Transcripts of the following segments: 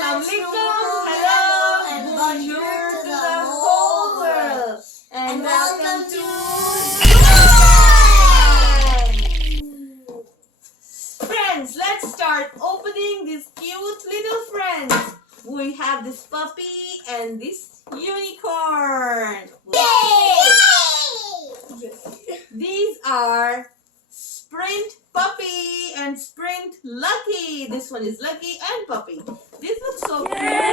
Assalamualaikum, hello, and bonjour to the whole world, and welcome to Friends. Let's start opening these cute little friends. We have this puppy and this unicorn. Yay! These are Sprint Puppy and Sprint Lucky. This one is Lucky and Puppy. This looks so cute and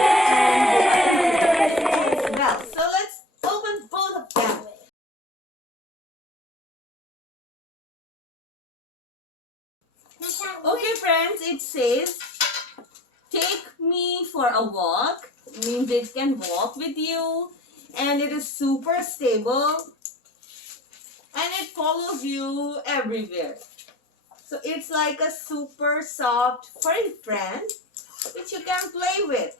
well. So let's open both of them. Okay, friends, it says, take me for a walk. Means it can walk with you, and it is super stable, and it follows you everywhere. So it's like a super soft furry friend which you can play with.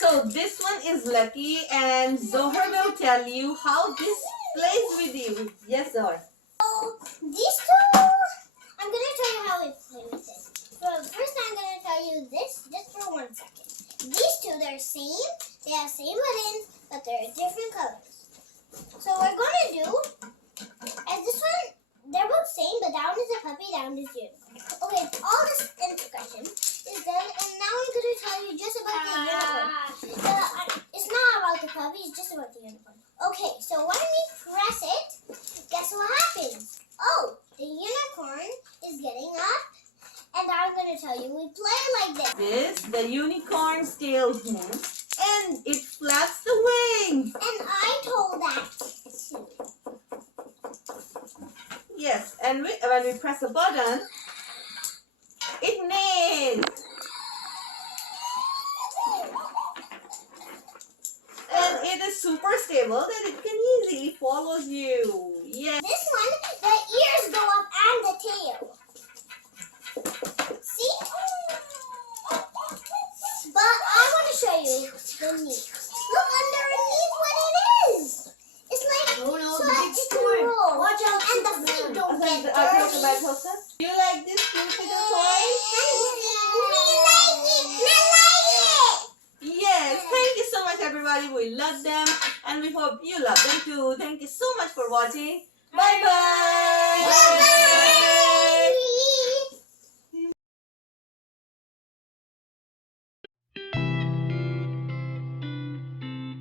So this one is Lucky, and Zohar will tell you how this plays with you. Yes, Zohar. So these two, I'm going to tell you how we play with it. So first I'm going to tell you this just for 1 second. These two, they're same. They have same buttons, but they're different colors. So what we're going to do, and this one, they're both same, but that one is a puppy, that one is you. Okay, all this introduction is done, and now I'm going to tell you just about the unicorn. It's not about the puppy, it's just about the unicorn. Okay, so when we press it, guess what happens? Oh, the unicorn is getting up, and I'm going to tell you, we play like this. The unicorn's tail moves, and it flaps the wings. And I told that too. Yes, and when we press a button, it nails. And it is super stable that it can easily follow you. Yes. This one, the ears go up and the tail. See? But I want to show you the knee. Look underneath what it is. It's like so that it can roll. Watch out. And the feet don't get dirty. Do you like this cute little toy? We like it. We like it. Yes. Thank you so much, everybody. We love them, and we hope you love them too. Thank you so much for watching. Bye-bye. Bye-bye.